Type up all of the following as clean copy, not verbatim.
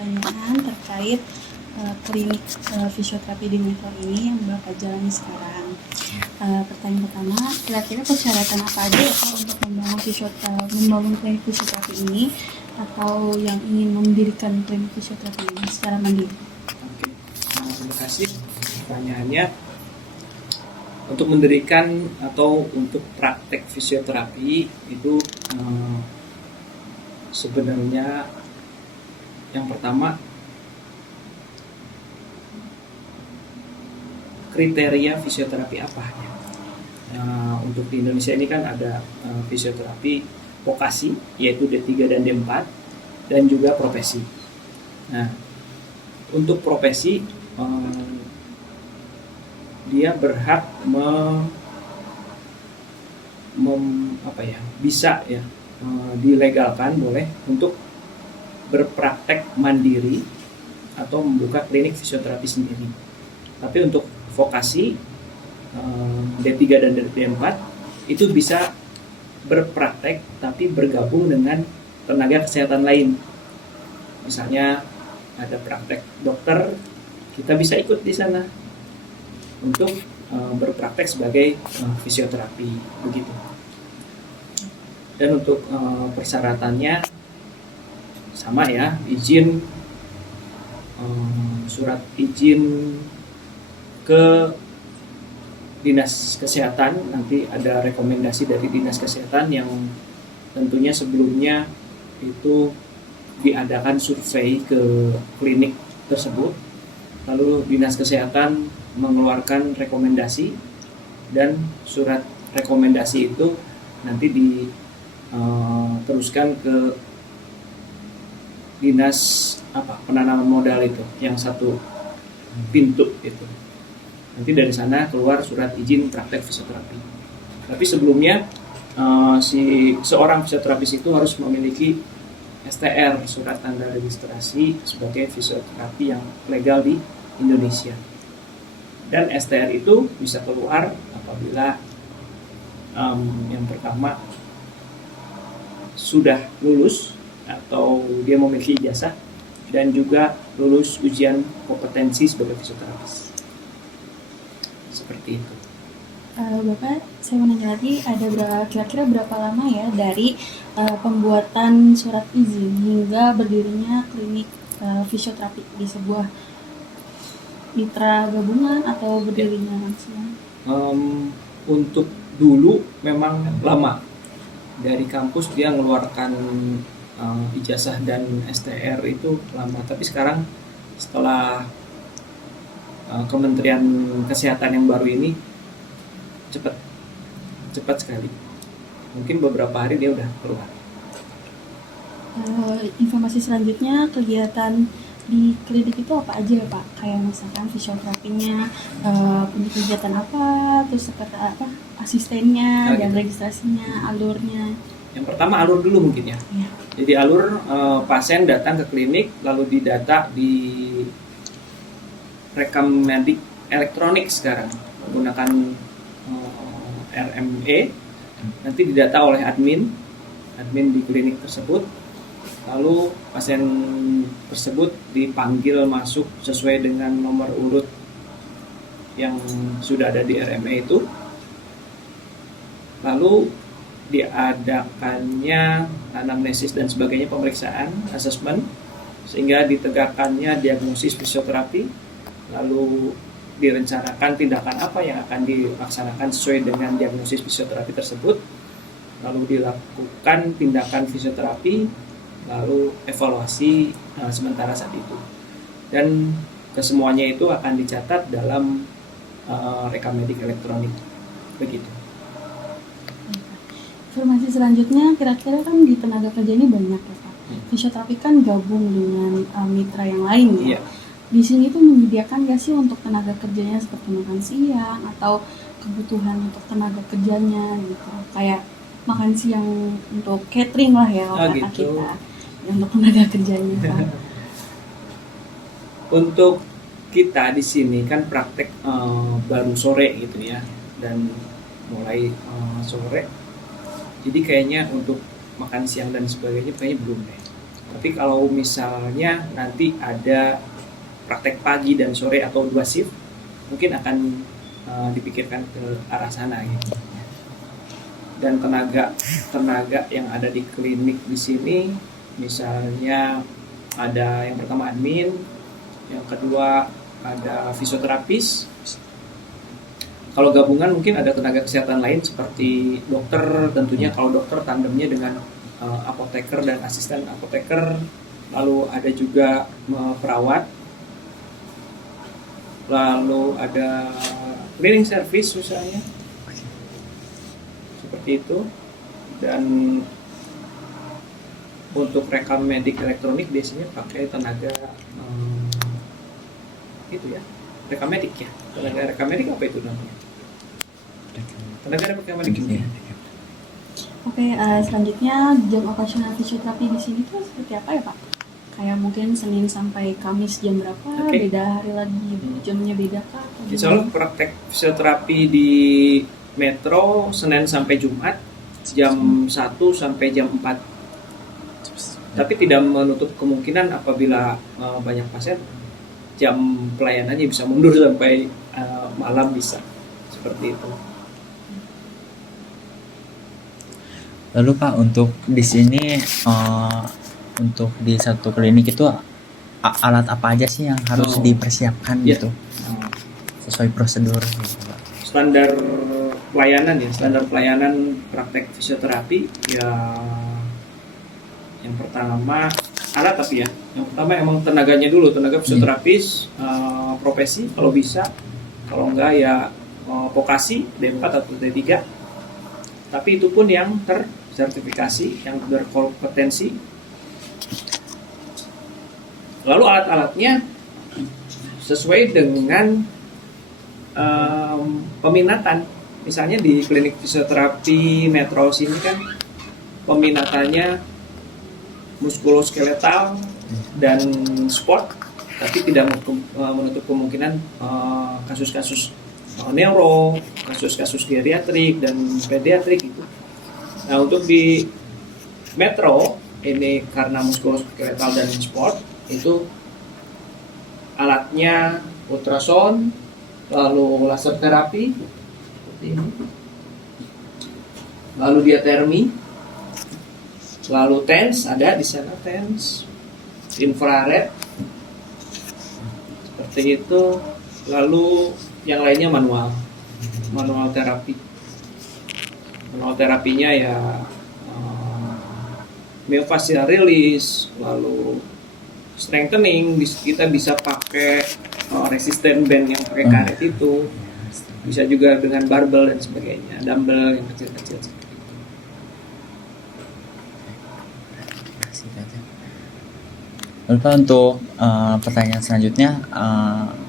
pertanyaan terkait klinik fisioterapi di Metro ini yang Bapak jalani sekarang. Pertanyaan pertama, kira-kira persyaratan apa aja ya Pak untuk membangun klinik fisioterapi ini atau yang ingin mendirikan klinik fisioterapi ini secara mandiri? Oke, terima kasih pertanyaannya. Untuk mendirikan atau untuk praktek fisioterapi itu sebenarnya yang pertama kriteria fisioterapi apa ya? Untuk di Indonesia ini kan ada fisioterapi vokasi yaitu D3 dan D4 dan juga profesi. Nah, untuk profesi dia berhak bisa ya dilegalkan boleh untuk berpraktek mandiri atau membuka klinik fisioterapi sendiri. Tapi untuk vokasi D3 dan D4 itu bisa berpraktek tapi bergabung dengan tenaga kesehatan lain. Misalnya ada praktek dokter, kita bisa ikut di sana untuk berpraktek sebagai fisioterapi begitu. Dan untuk persyaratannya sama ya, izin surat izin ke dinas kesehatan, nanti ada rekomendasi dari dinas kesehatan yang tentunya sebelumnya itu diadakan survei ke klinik tersebut, lalu dinas kesehatan mengeluarkan rekomendasi dan surat rekomendasi itu nanti diteruskan ke dinas penanaman modal itu yang satu pintu itu. Nanti dari sana keluar surat izin praktek fisioterapi. Tapi sebelumnya seorang fisioterapis itu harus memiliki STR, surat tanda registrasi sebagai fisioterapi yang legal di Indonesia. Dan STR itu bisa keluar apabila yang pertama sudah lulus atau dia memiliki ijazah dan juga lulus ujian kompetensi sebagai fisioterapis. Seperti itu. Bapak, saya mau nanya lagi, kira-kira berapa lama ya dari pembuatan surat izin hingga berdirinya klinik fisioterapi di sebuah mitra gabungan atau berdirinya langsung? Untuk dulu memang lama. Dari kampus dia mengeluarkan ijazah dan STR itu lama. Tapi sekarang setelah Kementerian Kesehatan yang baru ini cepat sekali. Mungkin beberapa hari dia udah keluar. Informasi selanjutnya, kegiatan di klinik itu apa aja ya Pak? Kayak misalkan fisioterapinya, punya kegiatan apa, terus seperti apa, asistennya, dan registrasinya, alurnya. Yang pertama alur dulu mungkin ya. Jadi alur pasien datang ke klinik lalu didata di rekam medik elektronik sekarang menggunakan RME, nanti didata oleh admin di klinik tersebut. Lalu pasien tersebut dipanggil masuk sesuai dengan nomor urut yang sudah ada di RME itu. Lalu diadakannya anamnesis dan sebagainya, pemeriksaan, asesmen, sehingga ditegakkannya diagnosis fisioterapi. Lalu direncanakan tindakan apa yang akan dilaksanakan sesuai dengan diagnosis fisioterapi tersebut. Lalu dilakukan tindakan fisioterapi, lalu evaluasi sementara saat itu. Dan kesemuanya itu akan dicatat dalam rekam medik elektronik. Begitu. Informasi selanjutnya, kira-kira kan di tenaga kerja ini banyak ya Pak. Fisioterapi kan gabung dengan mitra yang lain ya. Di sini tuh menyediakan nggak sih untuk tenaga kerjanya seperti makan siang atau kebutuhan untuk tenaga kerjanya gitu, kayak makan siang untuk catering lah ya kata gitu. Kita untuk tenaga kerjanya Pak. Untuk kita di sini kan praktek baru sore gitu ya, dan mulai sore, jadi kayaknya untuk makan siang dan sebagainya kayaknya belum deh. Tapi kalau misalnya nanti ada praktek pagi dan sore atau 2 shift, mungkin akan dipikirkan ke arah sana gitu. Dan tenaga yang ada di klinik di sini, misalnya ada yang pertama admin, yang kedua ada fisioterapis. Kalau gabungan mungkin ada tenaga kesehatan lain seperti dokter, tentunya kalau dokter tandemnya dengan apoteker dan asisten apoteker. Lalu ada juga perawat, lalu ada cleaning service misalnya, seperti itu. Dan untuk rekam medik elektronik biasanya pakai tenaga itu ya, rekam medik ya. Tenaga rekam medik apa itu namanya? Tenaga rekam medik ini. Oke, selanjutnya jam operasional fisioterapi di sini tuh seperti apa ya Pak? Kayak mungkin Senin sampai Kamis jam berapa? Oke. Beda hari lagi, jamnya beda kah? Insya Allah praktek fisioterapi di Metro Senin sampai Jumat jam 1 sampai jam 4. Tapi tidak menutup kemungkinan apabila banyak pasien, jam pelayanannya bisa mundur sampai malam bisa. Seperti itu. Lalu Pak, untuk di sini untuk di satu klinik itu alat apa aja sih yang harus dipersiapkan gitu sesuai prosedur gitu, Pak? Standar pelayanan ya, standar pelayanan praktek fisioterapi ya. Yang pertama alat tapi ya. Yang pertama emang tenaganya dulu, tenaga fisioterapis profesi kalau bisa. Kalau enggak ya vokasi D4 atau D3. Tapi itu pun yang tersertifikasi, yang berkompetensi. Lalu alat-alatnya sesuai dengan peminatan. Misalnya di klinik fisioterapi Metro sini kan peminatannya muskuloskeletal dan sport, tapi tidak menutup kemungkinan kasus-kasus neuro, kasus-kasus geriatrik dan pediatrik itu. Nah, untuk di Metro ini karena muskuloskeletal dan sport itu alatnya ultrasound, lalu laser terapi seperti ini, lalu diatermi, lalu TENS ada di sana, TENS, infrared seperti itu. Lalu yang lainnya manual terapi. Manual terapinya ya myofascial release, lalu strengthening. Kita bisa pakai resistant band yang pakai karet itu, bisa juga dengan barbel dan sebagainya, dumbbell yang kecil-kecil. Lalu Pak, untuk pertanyaan selanjutnya,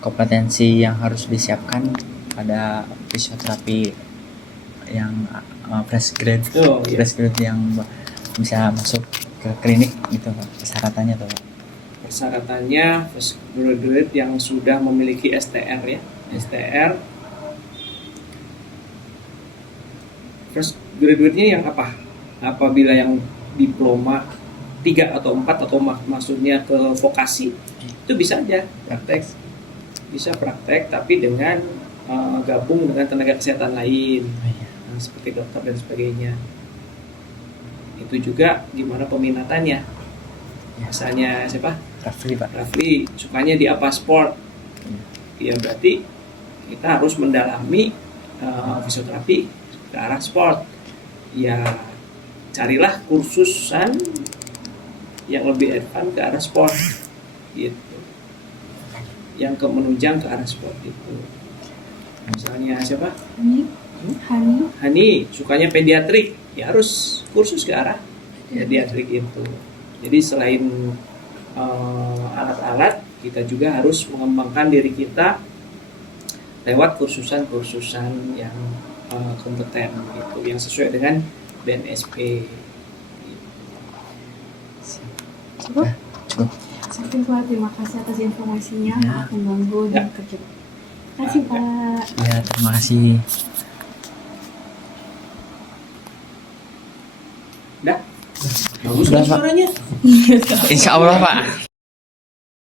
kompetensi yang harus disiapkan pada fisioterapi yang fresh grade yang bisa masuk ke klinik gitu Pak, persyaratannya tuh Pak? Persyaratannya fresh graduate yang sudah memiliki STR ya, STR. Fresh graduate-nya yang apa? Apabila yang diploma 3 atau 4 atau maksudnya ke vokasi, itu bisa aja praktek. Bisa praktek tapi dengan gabung dengan tenaga kesehatan lain, seperti dokter dan sebagainya. Itu juga gimana peminatannya. Misalnya siapa? Rafli Pak. Rafli sukanya di apa sport? Ya berarti kita harus mendalami fisioterapi ke arah sport. Ya carilah kursusan yang lebih advance ke arah sport gitu, yang menunjang ke arah sport itu. Misalnya siapa? Hani sukanya pediatrik, ya harus kursus ke arah pediatrik itu. Jadi selain alat-alat, kita juga harus mengembangkan diri kita lewat kursusan-kursusan yang kompeten gitu, yang sesuai dengan BNSP. Cukup? Cukup. Terima kasih atas informasinya, maaf mengganggu dan kerja. Terima kasih Pak. Ya, terima kasih. Bagus Udah, Pak. suaranya. Insya Allah Pak.